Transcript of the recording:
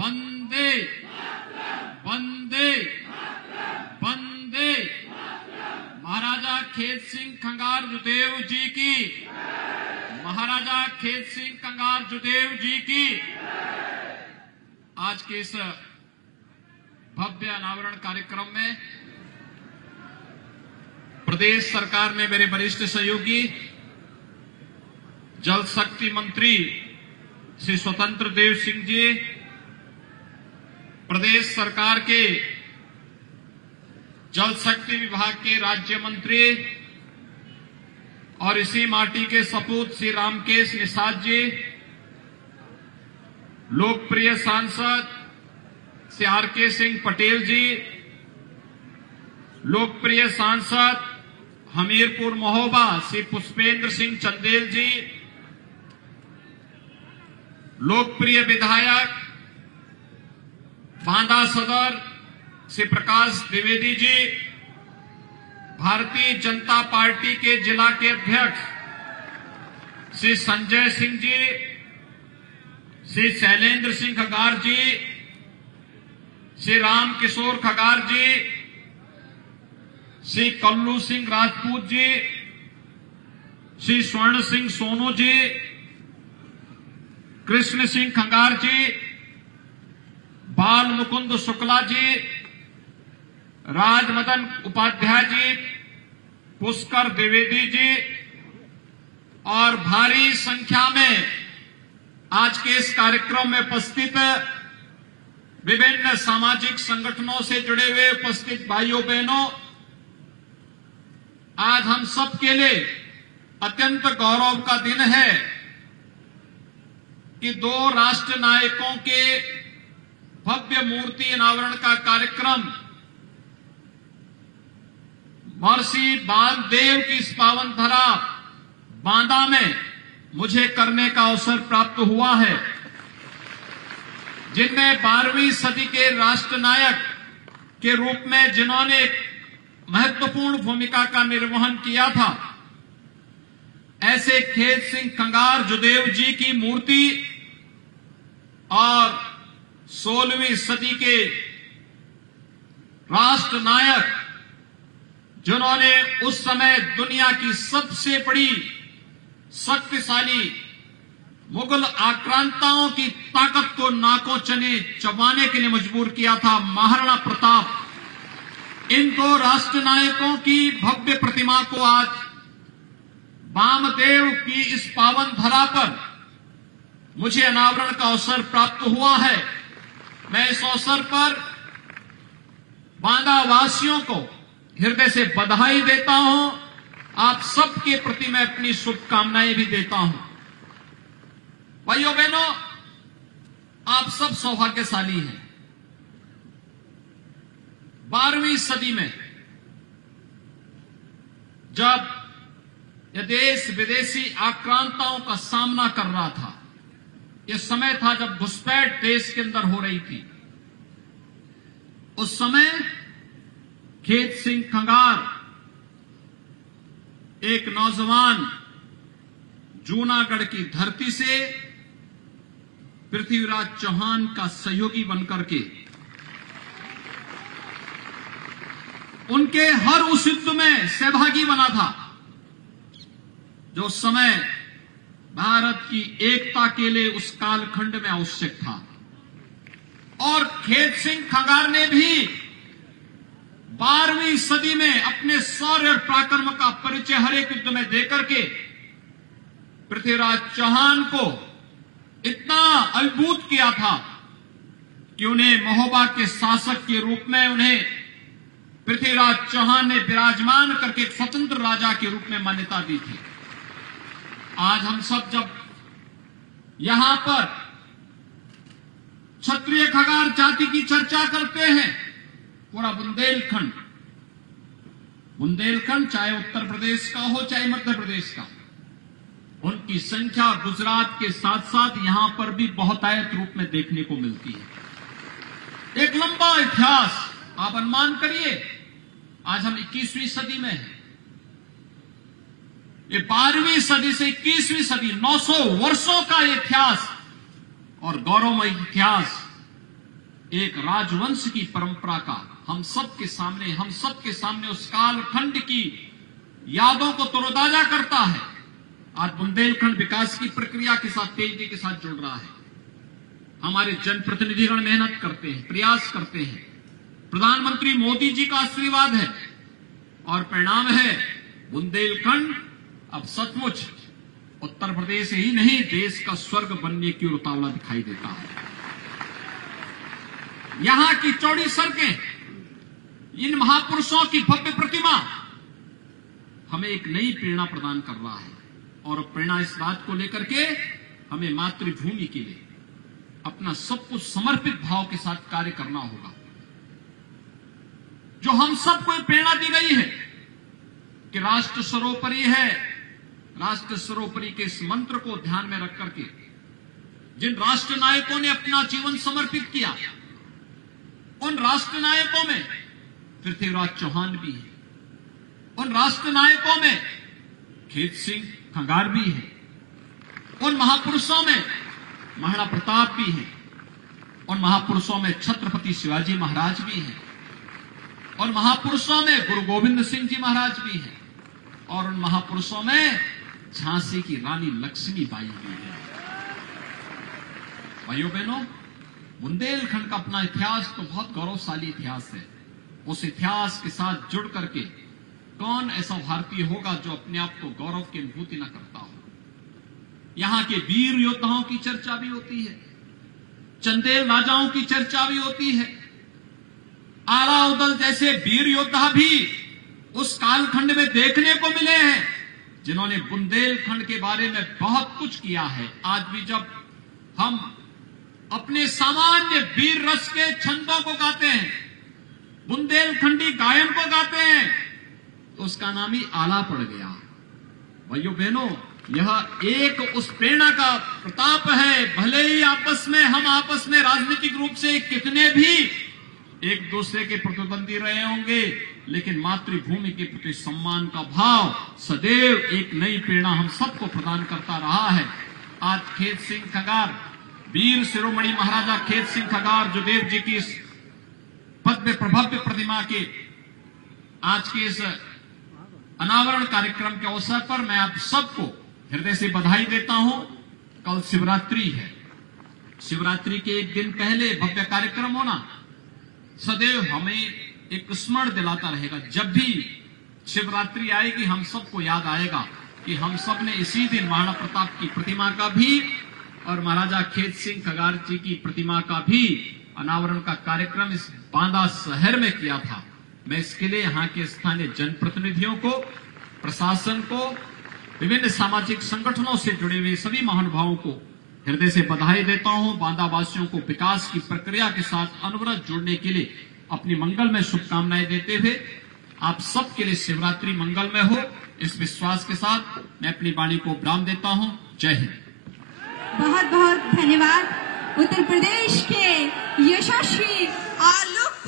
वंदे वंदे वंदे महाराजा खेत सिंह खंगार जुदेव जी की, महाराजा खेत सिंह खंगार जुदेव जी की। आज के इस भव्य अनावरण कार्यक्रम में प्रदेश सरकार में मेरे वरिष्ठ सहयोगी जल शक्ति मंत्री श्री स्वतंत्र देव सिंह जी, प्रदेश सरकार के जल शक्ति विभाग के राज्य मंत्री और इसी माटी के सपूत श्री रामकेश निषाद जी, लोकप्रिय सांसद श्री आर.के. सिंह पटेल जी, लोकप्रिय सांसद हमीरपुर महोबा श्री पुष्पेंद्र सिंह चंदेल जी, लोकप्रिय विधायक बांदा सदर श्री प्रकाश द्विवेदी जी, भारतीय जनता पार्टी के जिला के अध्यक्ष श्री संजय सिंह जी, श्री शैलेंद्र सिंह खगार जी, श्री राम किशोर खगार जी, श्री कल्लू सिंह राजपूत जी, श्री स्वर्ण सिंह सोनू जी, कृष्ण सिंह खंगार जी, बाल मुकुंद शुक्ला जी, राजमदन उपाध्याय जी, पुष्कर द्विवेदी जी और भारी संख्या में आज के इस कार्यक्रम में उपस्थित विभिन्न सामाजिक संगठनों से जुड़े हुए उपस्थित भाइयों बहनों, आज हम सब के लिए अत्यंत गौरव का दिन है कि दो राष्ट्र नायकों के भव्य मूर्ति अनावरण का कार्यक्रम महर्षि बालदेव की इस पावन धरा बांदा में मुझे करने का अवसर प्राप्त हुआ है, जिनमें 12वीं सदी के राष्ट्र नायक के रूप में जिन्होंने महत्वपूर्ण भूमिका का निर्वहन किया था, ऐसे खेत सिंह खंगार जुदेव जी की मूर्ति और 16वीं सदी के राष्ट्र नायक जिन्होंने उस समय दुनिया की सबसे बड़ी शक्तिशाली मुगल आक्रांताओं की ताकत को नाकों चने चबाने के लिए मजबूर किया था, महाराणा प्रताप। इन दो राष्ट्र नायकों की भव्य प्रतिमा को आज वामदेव की इस पावन धरा पर मुझे अनावरण का अवसर प्राप्त हुआ है। मैं इस अवसर पर बांदा वासियों को हृदय से बधाई देता हूं, आप सबके प्रति मैं अपनी शुभकामनाएं भी देता हूं। भाइयों बहनों, आप सब सौभाग्यशाली हैं। 12वीं सदी में जब यह देश विदेशी आक्रांताओं का सामना कर रहा था, यह समय था जब घुसपैठ देश के अंदर हो रही थी, उस समय खेत सिंह खंगार एक नौजवान जूनागढ़ की धरती से पृथ्वीराज चौहान का सहयोगी बनकर के उनके हर उस युद्ध में सहभागी बना था जो उस समय भारत की एकता के लिए उस कालखंड में आवश्यक था। और खेत सिंह खंगार ने भी 12वीं सदी में अपने शौर्य और पराक्रम का परिचय हर एक युद्ध में देकर के पृथ्वीराज चौहान को इतना अभिभूत किया था कि उन्हें महोबा के शासक के रूप में उन्हें पृथ्वीराज चौहान ने विराजमान करके एक स्वतंत्र राजा के रूप में मान्यता दी थी। आज हम सब जब यहां पर क्षत्रिय खंगार जाति की चर्चा करते हैं, पूरा बुंदेलखंड चाहे उत्तर प्रदेश का हो चाहे मध्य प्रदेश का, उनकी संख्या गुजरात के साथ साथ यहां पर भी बहुतायत रूप में देखने को मिलती है। एक लंबा इतिहास, आप अनुमान करिए, आज हम 21वीं सदी में हैं। ये 12वीं सदी से 21वीं सदी 900 वर्षों का इतिहास और गौरवमय इतिहास एक राजवंश की परंपरा का हम सबके सामने उस कालखंड की यादों को तरोताजा करता है। आज बुंदेलखंड विकास की प्रक्रिया के साथ तेजी के साथ जुड़ रहा है। हमारे जनप्रतिनिधिगण मेहनत करते हैं, प्रयास करते हैं। प्रधानमंत्री मोदी जी का आशीर्वाद है और परिणाम है बुंदेलखंड अब सचमुच उत्तर प्रदेश ही नहीं देश का स्वर्ग बनने की उतावला दिखाई देता है। यहां की चौड़ी सड़कें, इन महापुरुषों की भव्य प्रतिमा हमें एक नई प्रेरणा प्रदान कर रहा है और प्रेरणा इस बात को लेकर के हमें मातृभूमि के लिए अपना सब कुछ समर्पित भाव के साथ कार्य करना होगा। जो हम सबको प्रेरणा दी गई है कि राष्ट्र सर्वोपरि है, राष्ट्र सर्वोपरि के इस मंत्र को ध्यान में रख करके जिन राष्ट्र नायकों ने अपना जीवन समर्पित किया, उन राष्ट्र नायकों में पृथ्वीराज चौहान भी है, उन राष्ट्र नायकों में खेत सिंह खंगार भी है, उन महापुरुषों में महाराणा प्रताप भी है, उन महापुरुषों में छत्रपति शिवाजी महाराज भी है, उन महापुरुषों में गुरु गोविंद सिंह जी महाराज भी है और उन महापुरुषों में झांसी की रानी लक्ष्मीबाई भी है। भाइयों बहनों, बुंदेलखंड का अपना इतिहास तो बहुत गौरवशाली इतिहास है। उस इतिहास के साथ जुड़ करके कौन ऐसा भारतीय होगा जो अपने आप को गौरव की अनुभूति न करता हो। यहां के वीर योद्धाओं की चर्चा भी होती है, चंदेल राजाओं की चर्चा भी होती है। आला उदल जैसे वीर योद्धा भी उस कालखंड में देखने को मिले हैं जिन्होंने बुंदेलखंड के बारे में बहुत कुछ किया है। आज भी जब हम अपने सामान्य वीर रस के छंदों को गाते हैं, बुंदेलखंडी गायन को गाते हैं, तो उसका नाम ही आला पड़ गया। भाइयों बहनों, यह एक उस प्रेरणा का प्रताप है। भले ही हम आपस में राजनीतिक रूप से कितने भी एक दूसरे के प्रतिद्वंदी रहे होंगे, लेकिन मातृभूमि के प्रति सम्मान का भाव सदैव एक नई प्रेरणा हम सबको प्रदान करता रहा है। आज खेत सिंह खंगार, वीर शिरोमणि महाराजा खेत सिंह खंगार जुदेव जी की इस भव्य प्रभव्य प्रतिमा के आज के इस अनावरण कार्यक्रम के अवसर पर मैं आप सबको हृदय से बधाई देता हूं। कल शिवरात्रि है। शिवरात्रि के एक दिन पहले भव्य कार्यक्रम होना सदैव हमें एक स्मरण दिलाता रहेगा। जब भी शिवरात्रि आएगी हम सबको याद आएगा कि हम सब ने इसी दिन महाराणा प्रताप की प्रतिमा का भी और महाराजा खेत सिंह खंगार जी की प्रतिमा का भी अनावरण का कार्यक्रम इस बांदा शहर में किया था। मैं इसके लिए यहाँ के स्थानीय जनप्रतिनिधियों को, प्रशासन को, विभिन्न सामाजिक संगठनों से जुड़े हुए सभी महानुभावों को हृदय से बधाई देता हूं। बांदा वासियों को विकास की प्रक्रिया के साथ अनवरत जुड़ने के लिए अपनी मंगलमय शुभकामनाएं देते हुए आप सबके लिए शिवरात्रि मंगलमय हो, इस विश्वास के साथ मैं अपनी वाणी को विराम देता हूं। जय हिंद। बहुत बहुत धन्यवाद। उत्तर प्रदेश के यशस्वी आलोक